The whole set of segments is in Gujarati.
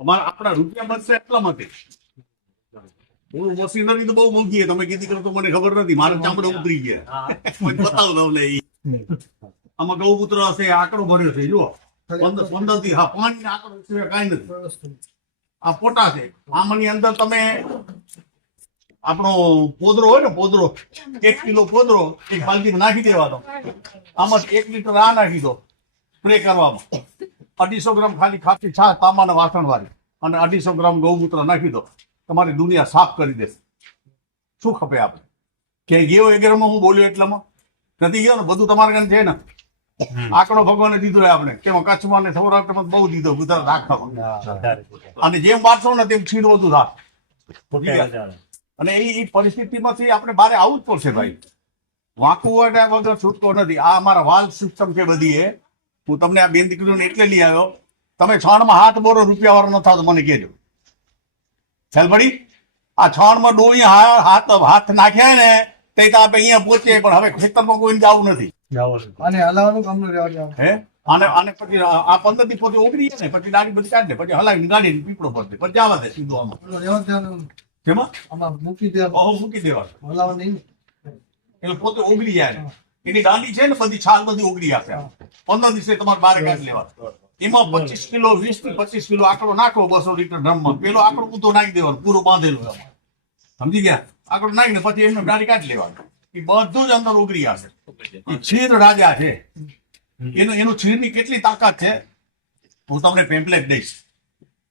અમારા આપણા રૂપિયા બચશે એટલા માટે. મશીનરી તો બહુ મોંઘી છે. તમે કીધી કરો તો મને ખબર નથી. મારા ચામડા ઉતરી ગયા. બતાવું તમને ઈ. આમાં ગૌમૂત્ર હશે, આંકડો ભર્યો છે. જુઓ 15 થી હા પાણી આંકડો સિવાય કાંઈ નથી. આ પોટા છે. આમાંની અંદર તમે આપણો પોદરો હોય ને, પોદરો 1 કિલો પોદરો એક બાલટીમાં નાખી દેવાનો. આમાં 1 લીટર આ નાખી દો સ્પ્રે કરવામાં. 250 ગ્રામ ખાલી ખાટી છાશ તાંબાના વાસણ વાળી અને 250 ગ્રામ ગૌમૂત્ર નાખી દો. તમારી દુનિયા સાફ કરી દેશે. શું ખપે આપણે કે ગયો એગરમાં હું બોલ્યો એટલામાં નથી ગયો ને. બધું તમારે કાન છે ને. આંકડો ભગવાને દીધો આપણે તેમાં કચ્છમાં ને સૌરાષ્ટ્રમાં બહુ દીધો ગુજરાત રાખવામાં. અને જેમ વાંચો ને તેમ છીણ વધુ થાય. અને એ પરિસ્થિતિમાંથી આપણે બહાર આવવું જ પડશે ભાઈ. વાંકવું હોય વગર છૂટકો નથી. આ અમારા વાલ સિસ્ટમ છે બધી. એ હું તમને આ બેન દીકરીઓને એટલે લઈ આવ્યો. તમે છાણમાં હાથ બોરો રૂપિયા વાળો ન થાવ તો મને કહેજો. ખ્યાલ પડી? આ છાણમાં ડોળી હાથ નાખ્યા ને તે તો આપણે અહીંયા પહોંચીએ, પણ હવે ખેતરમાં કોઈને જવું નથી. અને હલાવવાનું કામ ન રહેવા હે આને પછી આ 15 થી પોતે ઓગળી જાય ને પછી દાઢી બધી કાઢી દે, પછી હલાવીને ગાડીને પીપળો પર દે, પછી જવા દે સીધો આમાં. જેમાં મૂકી દેવા મૂકી દેવાનું હલાવવા નહીં. એટલે પોતે ઓગળી જાય ને. એની દાંડી છે ને બધી છાલ બધી ઓગળી આપે. 15 દિવસે તમારે બારે કાઢી લેવાનું. એમાં 25 કિલો 20 થી 25 કિલો આંકડો નાખો 200 લીટર ડ્રમમાં. પેલો આંકડો ઊંધો નાખી દેવાનો, પૂરો બાંધેલો એમાં. સમજી ગયા? આંકડો નાખીને પછી એમને દાઢી કાઢી લેવાનું. એ બધું જ અંદર ઓગળી આવશે. એ છીર રાજા છે. એનું છીરની કેટલી તાકાત છે હું તમને પેમ્પલેટ દઈશ.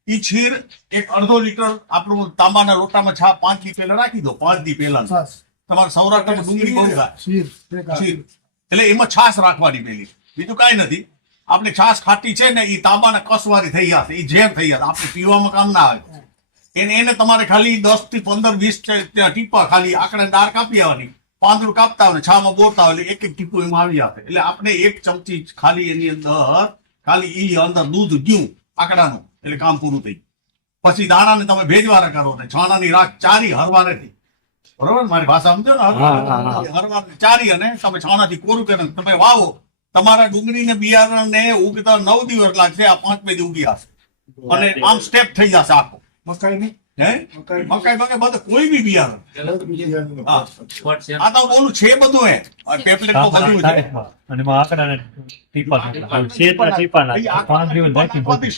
એ છીર એક અડધો લીટર આપણું તાંબાના લોટામાં 5 દી પહેલા રાખી દો. 5 દી પહેલા તમારે સૌરાષ્ટ્રમાં ડુંગળી બહુ થાય. છીર એટલે એમાં છાશ રાખવાની પેલી, બીજું કાંઈ નથી. આપણે છાશ ખાટી છે ને એ તાંબાના કસવારી થઈ જશે, એ ઝેર થઈ જશે, આપણે પીવામાં કામ ના આવે. એને તમારે ખાલી 10 થી 15 20 ટીપા ખાલી આંકડા દાળ કાપી આવવાની. પાંદડું કાપતા હોય છામાં બોરતા હોય એક એક ટીપું એમાં આવી જશે. એટલે આપણે 1 ચમચી ખાલી એની અંદર ખાલી ઈ અંદર દૂધ ગયું આંકડાનું એટલે કામ પૂરું થઈ. પછી દાણાને તમે ભેજવાળા કરો ને છાણાની રાખ ચારી હરવારેથી. બરોબર? મારી ભાષા સમજો ને? હરવારે ચારી અને તમે છાણાથી કોરું કરીને તમે વાવો. તમારા ડુંગળીને બિયારણને ઉગતા 9 દિવસ લાગશે. આ 5 દી ઉગી હશે અને આમ સ્ટેપ થઈ જશે આખો. મકાઈ નહીં હે મકાઈ બધું કોઈ બી બિયારણ. આ તો બોલું છે બધું. હે પેમ્પલેટ તો બધું છે. અને આંકડાને ટીપા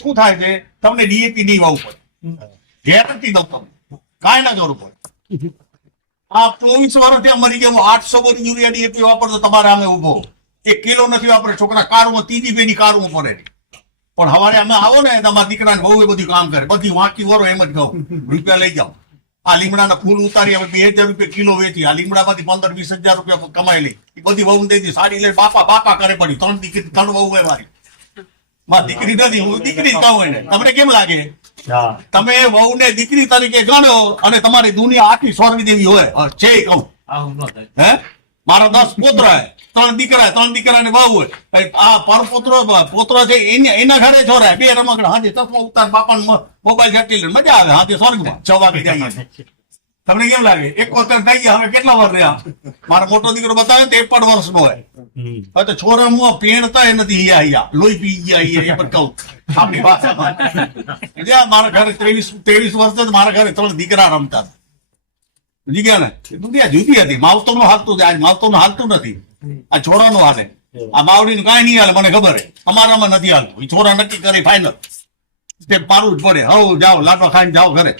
શું થાય છે તમને ડીએપી નહીં વાવવું પડે. ગેરંટી દઉં તમને કાંઈ ના કરવું પડે. આ 24 વર્ષ ત્યાં મરી ગયા. 800 બોરી યુરિયા ડીએપી વાપરતો તમારે અમે ઉભો 1 કિલો નથી વાપરે. છોકરા કારમાં 3 બેની કારમાં પડે. પણ હવારે અમે આવો ને તમારા દીકરાને બહુ એ બધું કામ કરે. બધી વાંકી વરો એમ જ કહું રૂપિયા લઈ જાઓ. આ લીમડાના ફૂલ ઉતારી અમે 2000 રૂપિયા કિલો વેચી. આ લીમડામાંથી 15-20 હજાર રૂપિયા કમાઈ લઈ. બધી વહુ દઈ દી સાડી લઈ બાપા કરે પડી. 3 દીકરી 3 વહુ હોય મારી. મારી દીકરી નથી, હું દીકરી જ કહું એને. તમને કેમ લાગે? તમે વહુને દીકરી તરીકે ગણો અને તમારી દુનિયા આખી સ્વર્ગ જેવી હોય છે કહું. હે મારા 10 પોતરા હે, 3 દીકરા, 3 દીકરાને વહુ હોય. આ પોતરો છે એના ઘરે છોરાય 2 રમકડા. હાજે ચશ્મા ઉતાર બાપાને મોબાઈલ છાટી લે મજા આવે. હાજે સ્વર્ગમાં 6 વાગે જઈએ. તમને કેમ લાગે? 71 થઈ ગયા. હવે કેટલા વર્ષ રહ્યા? મારો મોટો દીકરો બતાવે તો 53 વર્ષનો હોય. હવે તો છોરા મું પેણતા નથી. હિયા લોહી પી ગયા એ પણ કહું આપણી ભાષામાં. મારા ઘરે 23 વર્ષ મારા ઘરે 3 દીકરા રમતા. સમજી ગયા ને? દુનિયા જુદી હતી. માવતરનું હાલતું આજ માવતરનું હાલતું નથી. આ છોરાનું હાલે. આ માવડીનું કાંઈ નહીં હાલે મને ખબર હે. અમારામાં નથી હાલતું. એ છોરા નક્કી કરે ફાઈનલ તે પાડવું જ પડે. હવ જાઓ લાડવા ખાઈને જાઓ ઘરે.